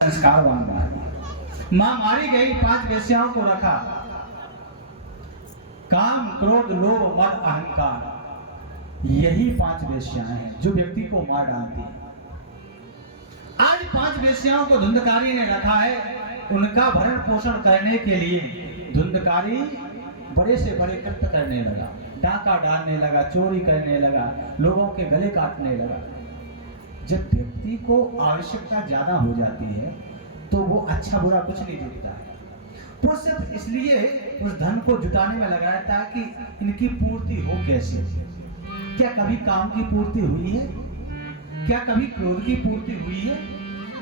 संस्कारवान बनाया। मां मारी गई, 5 वेश्याओं को रखा। काम, क्रोध, लोभ, मद, अहंकार, यही 5 वेश्याएं हैं जो व्यक्ति को मार डालती हैं। आज 5 वेश्याओं को धुंधकारी ने रखा है। उनका भरण पोषण करने के लिए धुंधकारी बड़े से बड़े कृत्य करने लगा, डाका डालने लगा, चोरी करने लगा, लोगों के गले काटने लगा। जब व्यक्ति को आवश्यकता ज्यादा हो जाती है तो वो अच्छा बुरा कुछ नहीं देखता है। वो सिर्फ इसलिए उस धन को जुटाने में लगा रहता है कि इनकी पूर्ति हो कैसे। क्या कभी काम की पूर्ति हुई है? क्या कभी क्रोध की पूर्ति हुई है?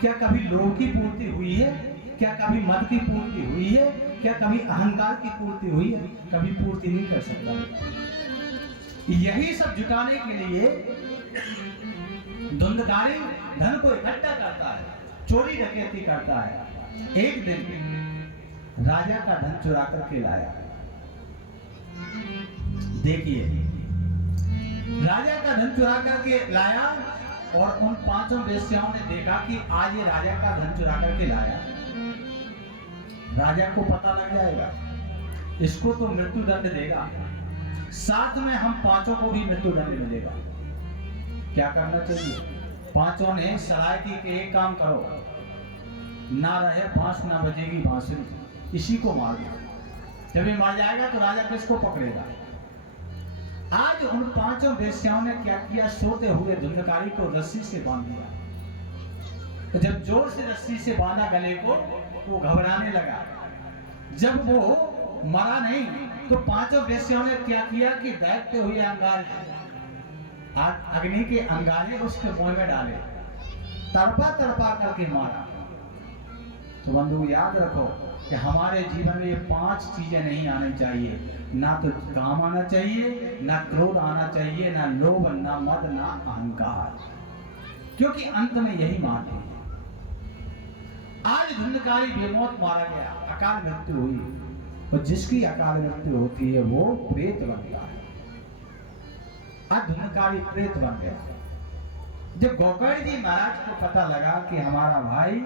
क्या कभी लोभ की पूर्ति हुई है? क्या कभी मद की पूर्ति हुई है? क्या कभी अहंकार की पूर्ति हुई है? कभी पूर्ति नहीं कर सकता। यही सब जुटाने के लिए धुंधकारी धन को इकट्ठा करता है, चोरी डकैती करता है। एक दिन राजा का धन चुरा करके लाया। देखिए, राजा का धन चुरा करके लाया और उन 5 वेश्याओं ने देखा कि आज ये राजा का धन चुरा करके लाया। राजा को पता लग जाएगा, इसको तो मृत्यु दंड देगा, साथ में हम 5 को भी मृत्यु दंड मिलेगा। क्या करना चाहिए? 5 ने सलाह की कि एक काम करो, ना रहे बांस ना बजेगी बांसुरी, इसी को मार दो। जब ये मर जाएगा तो राजा किसको पकड़ेगा? आज उन 5 वेश्याओं ने क्या किया? सोते हुए धुंधकारी को रस्सी से बांध दिया। तो जब जोर से रस्सी से बांधा गले को तो घबराने लगा। जब वो मरा नहीं तो 5 वेश्याओं ने क्या किया कि दहकते हुए अंगारे, अग्नि के अंगारे उसके मुंह में डाले, तड़पा तड़पा करके मारा। तो बंधु याद रखो कि हमारे जीवन में ये 5 चीजें नहीं आनी चाहिए। ना तो काम आना चाहिए, ना क्रोध आना चाहिए, ना लोभ, ना मद, ना अहंकार, क्योंकि अंत में यही मारते हैं। आज धुंधकारी बेमौत मारा गया, अकाल मृत्यु हुई, और जिसकी अकाल मृत्यु होती है वो प्रेत बनता है। आज धुंधकारी प्रेत बन गया। जब गोकर्ण जी महाराज को पता लगा कि हमारा भाई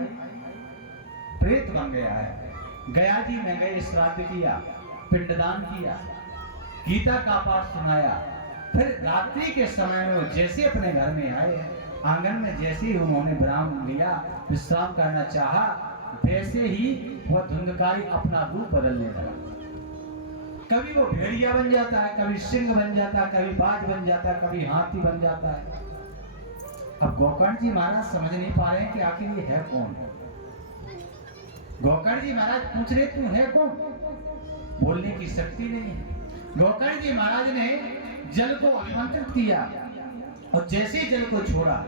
प्रेत बन गया है, गया जी में गए, श्राद्ध किया, पिंडदान किया, गीता का पाठ सुनाया। फिर रात्रि के समय में वो जैसे अपने घर में आए, आंगन में जैसे ही उन्होंने विराम लिया, विश्राम करना चाहा, वैसे ही वह धुंधकारी अपना रूप बदलने लगा। कभी वो भेड़िया बन जाता है, कभी सिंह बन जाता है, कभी बाज बन जाता है, कभी हाथी बन जाता है। अब गोकर्ण जी महाराज समझ नहीं पा रहे हैं कि आखिर ये है कौन। गोकर्ण जी महाराज पूछ रहे तू है कौन? बोलने की शक्ति नहीं है। गोकर्ण जी महाराज ने जल को अभिमंत्रित किया और जैसे ही जल को छोड़ा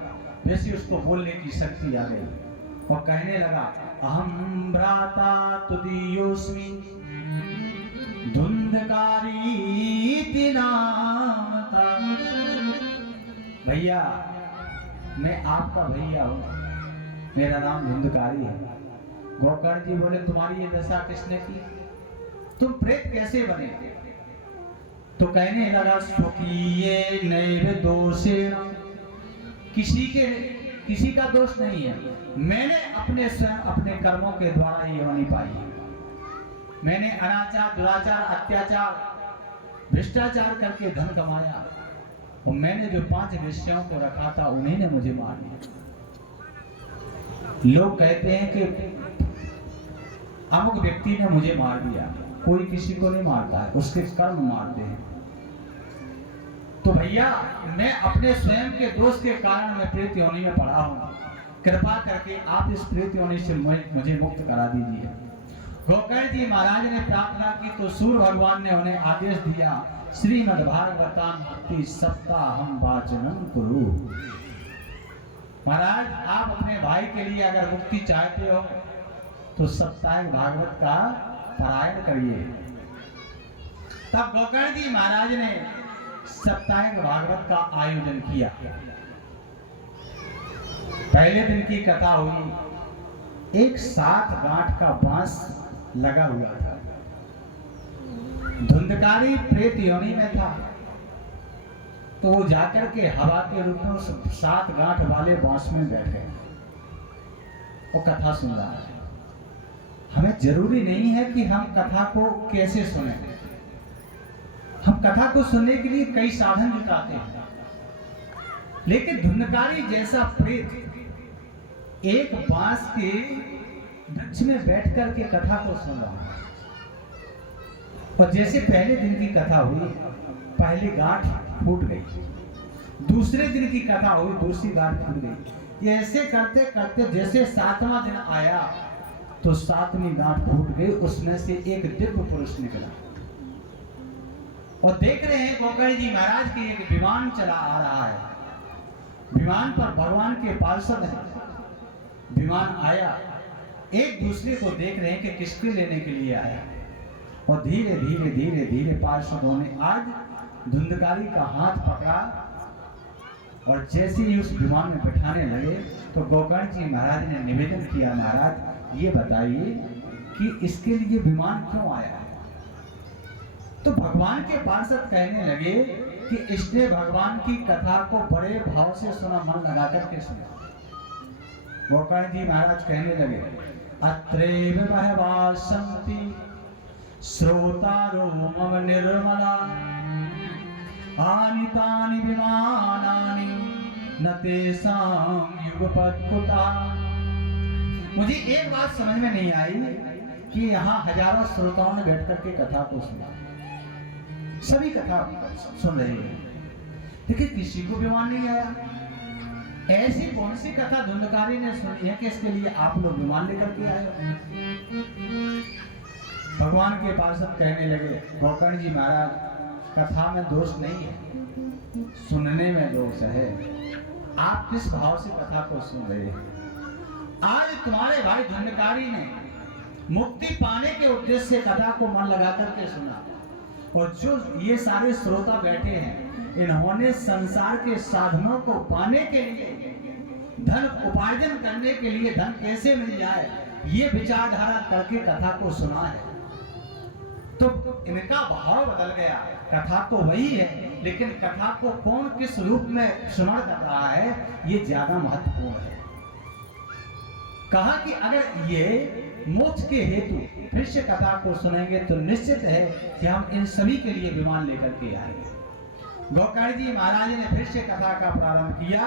वैसे उसको बोलने की शक्ति आ गई और कहने लगा, अहम भ्राता तुदीयोस्मि धुंधकारी नामता। भैया, मैं आपका भैया हूं, मेरा नाम धुंधकारी है। गोकर्ण जी बोले, तुम्हारी ये दशा किसने की? तुम प्रेत कैसे बने? तो कहने लगा, स्वकीये नैव दोषेण, किसी का दोष नहीं है, मैंने अपने स्वयं अपने कर्मों के द्वारा ये होनी पाई। मैंने अनाचार, दुराचार, अत्याचार, भ्रष्टाचार करके धन कमाया और मैंने जो 5 वेश्याओं को रखा था उन्हीं ने मुझे मार दिया। लोग कहते हैं कि अमुक व्यक्ति ने मुझे मार दिया। कोई किसी को नहीं मारता है, उसके कर्म मारते हैं। तो भैया, मैं अपने स्वयं के दोष के कारण मैं प्रेत योनि में पड़ा हूं। कृपा करके आप इस प्रेत योनि से मुझे मुक्त करा दीजिए। गोकर्ण जी महाराज ने प्रार्थना की तो सूर्य भगवान ने उन्हें आदेश दिया, श्रीमद् भागवताम मुक्ति सप्ताहम वाचनम कुरु। महाराज, आप अपने भाई के लिए अगर मुक्ति चाहते हो तो सप्ताह भागवत का पारायण करिए। तब गोकर्ण जी महाराज ने सप्ताह भागवत का आयोजन किया। पहले दिन की कथा हुई। एक 7 गांठ का बांस लगा हुआ था। धुंधकारी प्रेत योनि में था, तो वो जाकर के हवा के रूप में उस 7 गांठ वाले बांस में बैठ गए। वो कथा सुन रहा है। हमें जरूरी नहीं है कि हम कथा को कैसे सुने, हम कथा को सुनने के लिए कई साधन जुटाते हैं, लेकिन धुंधकारी जैसा प्रेत एक बांस के वृक्ष में बैठ कर के कथा को सुन रहा है। और जैसे पहले दिन की कथा हुई, पहली गांठ फूट गई, दूसरे दिन की कथा हुई, दूसरी गांठ फूट गई। ये ऐसे करते करते जैसे 7वां दिन आया तो 7वीं गांठ फूट गई, उसमें से एक दिव्य पुरुष निकला। और देख रहे हैं गोकर्ण जी महाराज की एक विमान चला आ रहा है, विमान पर भगवान के पार्षद हैं। विमान आया, एक दूसरे को देख रहे हैं कि किसके लेने के लिए आया। और धीरे धीरे धीरे धीरे पार्षदों ने आज धुंधकारी का हाथ पकड़ा और जैसे ही उस विमान में बैठाने लगे तो गोकर्ण जी महाराज ने निवेदन किया, महाराज ये बताइए कि इसके लिए विमान क्यों आया है। तो भगवान के पार्षद कहने लगे कि इसने भगवान की कथा को बड़े भाव से सुना, मन लगा करके सुना। गोकर्ण जी महाराज कहने लगे, अत्रैव बहवः सन्ति श्रोतारो मम निर्मला, आनीतानि विमानानि न तेषां युगपत् कुतः। मुझे एक बात समझ में नहीं आई कि यहाँ हजारों श्रोताओं ने बैठ करके कथा को सुना, सभी कथा सुन रहे हैं, लेकिन किसी को विमान नहीं आया। ऐसी कौन सी कथा धुंधकारी ने सुनी है कि इसके लिए आप लोग विमान लेकर के आए हो। भगवान के पार्षद कहने लगे, गोकर्ण जी महाराज कथा में दोष नहीं है, सुनने में दोष है। आप किस भाव से कथा को सुन रहे हैं। आज तुम्हारे भाई धुंधकारी ने मुक्ति पाने के उद्देश्य से कथा को मन लगा करके सुना, और जो ये सारे श्रोता बैठे हैं इन्होंने संसार के साधनों को पाने के लिए, धन उपार्जन करने के लिए, धन कैसे मिल जाए ये विचारधारा करके कथा को सुना है। तो इनका भाव बदल गया। कथा तो वही है, लेकिन कथा को कौन किस रूप में श्रवण कर रहा है ये ज्यादा महत्वपूर्ण है। कहा कि अगर ये मोक्ष के हेतु फिर से कथा को सुनेंगे तो निश्चित है कि हम इन सभी के लिए विमान लेकर के आएंगे। गोकर्ण जी महाराज ने फिर से कथा का प्रारंभ किया,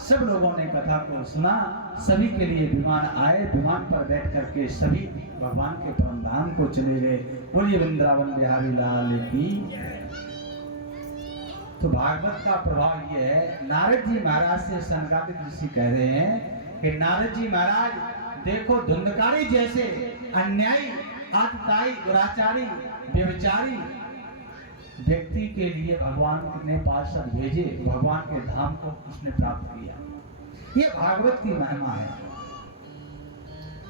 सब लोगों ने कथा को सुना, सभी के लिए विमान आए, विमान पर बैठ करके सभी भगवान के परम धाम को चले गए। बोलिए वृंदावन बिहारी लाल की। तो भागवत का प्रभाव यह है, नारद जी महाराज से सनकादिक ऋषि कह रहे हैं कि नारद जी महाराज देखो धुंधकारी जैसे अन्यायी, आतताई, दुराचारी, व्यभिचारी व्यक्ति के लिए भगवान ने पार्षद भेजे, भगवान के धाम को उसने प्राप्त किया। ये भागवत की महिमा है।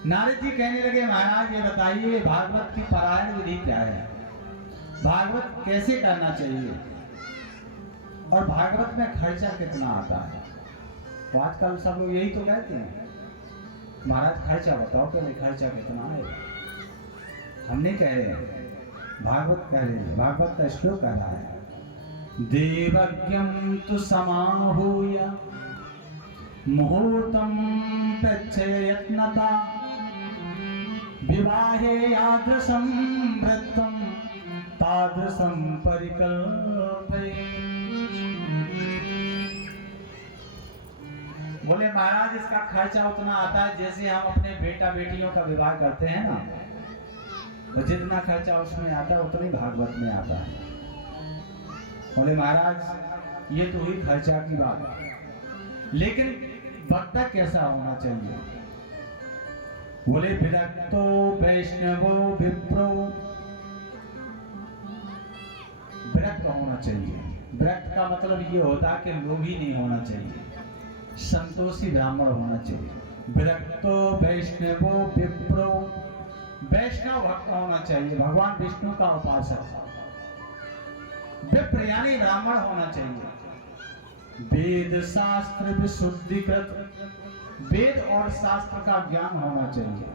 नारद जी कहने लगे, महाराज ये बताइए भागवत की पारायण विधि क्या है, भागवत कैसे करना चाहिए, और भागवत में खर्चा कितना आता है। तो आजकल सब लोग यही तो कहते हैं, महाराज खर्चा बताओ, पहले खर्चा कितना है। हम नहीं कह रहे हैं, भागवत कह रहे हैं, भागवत का श्लोक कह रहा है, देवज्ञं तु समाहूय मुहूर्तं प्रच्छयत्नता विवाहे यादृशं वृत्तं तादृशं परिकल्पये। बोले महाराज इसका खर्चा उतना आता है जैसे हम अपने बेटा बेटियों का विवाह करते हैं ना, तो जितना खर्चा उसमें आता है उतना ही भागवत में आता है। बोले महाराज ये तो हुई खर्चा की बात, लेकिन वक्ता कैसा होना चाहिए। बोले विरक्तो वैष्णवो विप्रो, विरक्त होना चाहिए। विरक्त का मतलब ये होता है कि लोभी नहीं होना चाहिए, संतोषी ब्राह्मण होना चाहिए। विरक्तो वैष्णवो विप्रो, वैष्णव भक्त होना चाहिए, भगवान विष्णु का उपासक। विप्र यानी ब्राह्मण होना चाहिए। वेद शास्त्र विशुद्धिकृत, वेद और शास्त्र का ज्ञान होना चाहिए।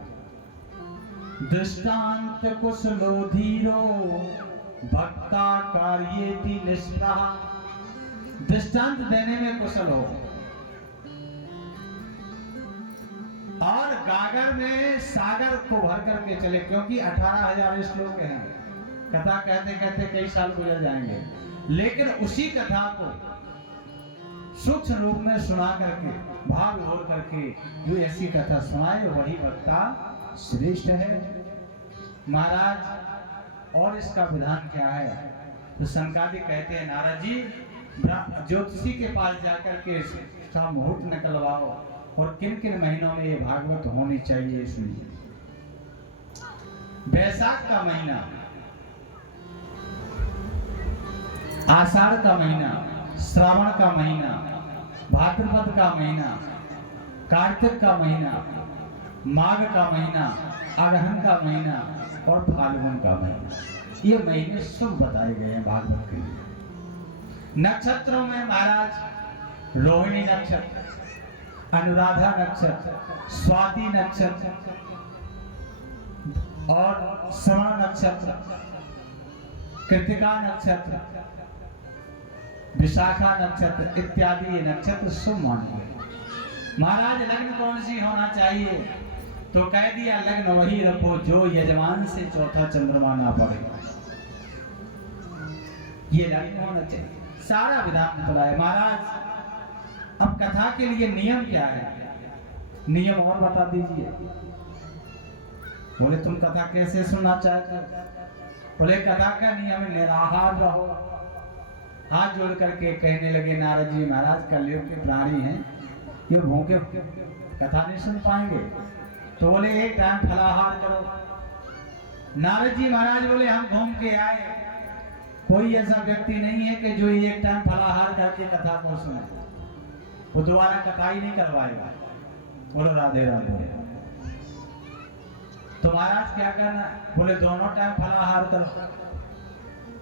दृष्टांत कुशलो धीरो भक्ता कार्येति निष्प्रह, दृष्टांत देने में कुशल हो। और गागर में सागर को भर करके चले, क्योंकि 18,000 श्लोक हैं। कथा कहते कहते कई साल गुजर जाएंगे, लेकिन उसी कथा को सूक्ष्म रूप में सुना करके, भाव विभोर करके जो ऐसी कथा सुनाए वही वक्ता श्रेष्ठ है। महाराज और इसका विधान क्या है? तो सनकादिक कहते हैं, नारद जी ज्योतिषी के पास जाकर के इसका मुहूर्त निकलवाओ और किन किन महीनों में ये भागवत होनी चाहिए सुनिए। बैसाख का महीना, आषाढ़ का महीना, श्रावण का महीना, भाद्रपद का महीना, कार्तिक का महीना, माघ का महीना, अगहन का महीना और फाल्गुन का महीना, ये महीने शुभ बताए गए हैं भागवत के लिए। नक्षत्रों में महाराज रोहिणी नक्षत्र, अनुराधा नक्षत्र, स्वाति नक्षत्र और श्रवण नक्षत्र, कृतिका नक्षत्र, विशाखा नक्षत्र इत्यादि ये नक्षत्र शुभ माने गए। महाराज लग्न कौन सी होना चाहिए? तो कह दिया लग्न वही रखो जो यजमान से चौथा चंद्रमा ना पड़े, ये लग्न होना चाहिए। सारा विधान बताया महाराज। अब कथा के लिए नियम क्या है? नियम और बता दीजिए। बोले तुम कथा कैसे सुनना चाहते हो? बोले कथा का नियम निराहार रहो। हाथ जोड़ करके कहने लगे नारद जी महाराज कलयुग के प्राणी हैं, ये भूखे कथा नहीं सुन पाएंगे, तो बोले एक टाइम फलाहार करो। नारद जी महाराज बोले हम घूम के आए, कोई ऐसा व्यक्ति नहीं है कि जो एक टाइम फलाहार करके कथा को सुने, वो दोबारा कथा ही नहीं करवाएगा। बोलो राधे राधे। तो महाराज क्या करना? बोले दोनों टाइम फलाहार करो।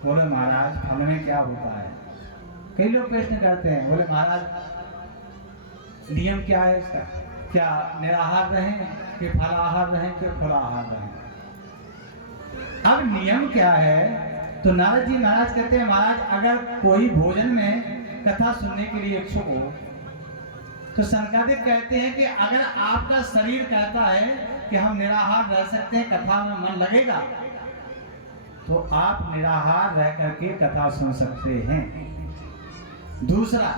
बोले महाराज फल में क्या होता है? कई लोग प्रश्न करते हैं। बोले महाराज नियम क्या है इसका? क्या निराहार रहें कि फलाहार रहें कि फलाहार रहें? अब नियम क्या है? तो नारद जी महाराज कहते हैं महाराज अगर कोई भोजन में कथा सुनने के लिए इच्छुक हो, तो सनकादिक कहते हैं कि अगर आपका शरीर कहता है कि हम निराहार रह सकते हैं, कथा में मन लगेगा, तो आप निराहार रह करके कथा सुन सकते हैं। दूसरा,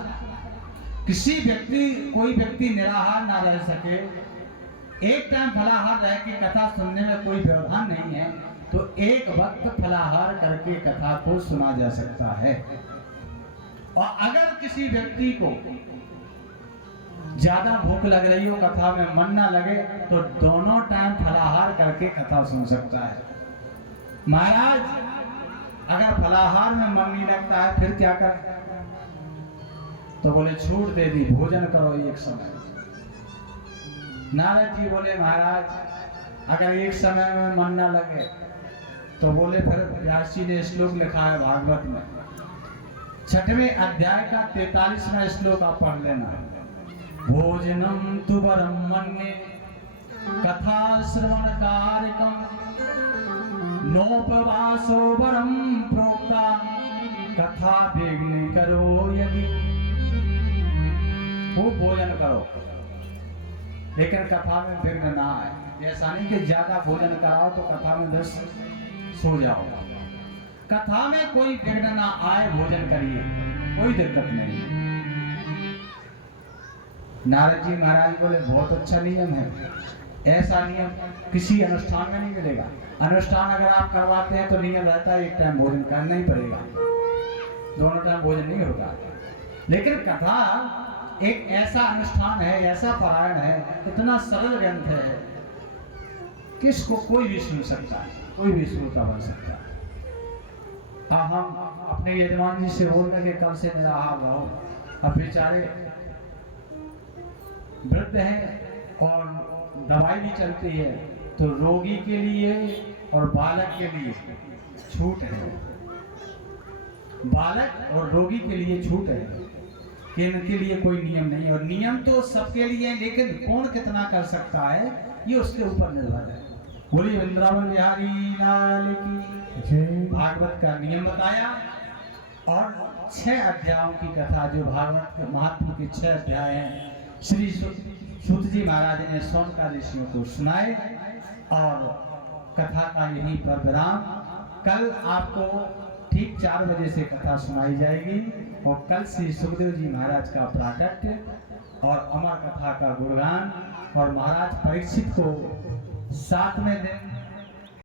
कोई व्यक्ति निराहार ना रह सके, एक टाइम फलाहार रह के कथा सुनने में कोई व्यवधान नहीं है, तो एक वक्त फलाहार करके कथा को सुना जा सकता है। और अगर किसी व्यक्ति को ज्यादा भूख लग रही हो, कथा में मन ना लगे, तो दोनों टाइम फलाहार करके कथा सुन सकता है। महाराज अगर फलाहार में मन नहीं लगता है फिर क्या करें? तो बोले छूट दे दी, भोजन करो एक समय। नारद जी बोले महाराज अगर एक समय में मन ना लगे, तो बोले फिर व्यास जी ने श्लोक लिखा है भागवत में, 6वें अध्याय का 43वां श्लोक आप पढ़ लेना। भोजनम तु वरम मन्ये कथा श्रवण कारकम नोपवासो वरम प्रोक्ता कथा विघ्न करो यदि। वो भोजन करो लेकिन कथा में विघ्न ना आए। ऐसा नहीं कि ज्यादा भोजन कराओ तो कथा में बस सो जाओ। कथा में कोई विघ्न ना आए, भोजन करिए, कोई दिक्कत नहीं। नारद जी महाराज बोले बहुत अच्छा नियम है, ऐसा नियम किसी अनुष्ठान में नहीं मिलेगा। अनुष्ठान अगर आप करवाते हैं तो नियम रहता है एक टाइम भोजन करना ही पड़ेगा, दोनों टाइम भोजन नहीं होगा। लेकिन कथा एक ऐसा अनुष्ठान है, ऐसा पारायण है, इतना सरल ग्रंथ है कि इसको कोई भी सुन सकता है, कोई भी श्रोता बन सकता है। हम अपने यजमान जी से बोल रहे कल से निराहार रहो। अब बेचारे वृद्ध हैं और दवाई भी चलती है, तो रोगी के लिए और बालक के लिए छूट है। बालक और रोगी के लिए छूट है कि इनके लिए कोई नियम नहीं है। और नियम तो सबके लिए है, लेकिन कौन कितना कर सकता है ये उसके ऊपर निर्भर है। बोलिए वृंदावन बिहारी लाल की। भागवत का नियम बताया और 6 अध्यायों की कथा, जो भागवत के महात्मा के 6 अध्याय हैं। श्री सूत जी महाराज ने सौनका ऋषियों को सुनाए और कथा का यहीं पर विराम। कल आपको ठीक 4 बजे से कथा सुनाई जाएगी और कल श्री सुखदेव जी महाराज का प्राकट्य और अमर कथा का गुणगान और महाराज परीक्षित को 7वें दिन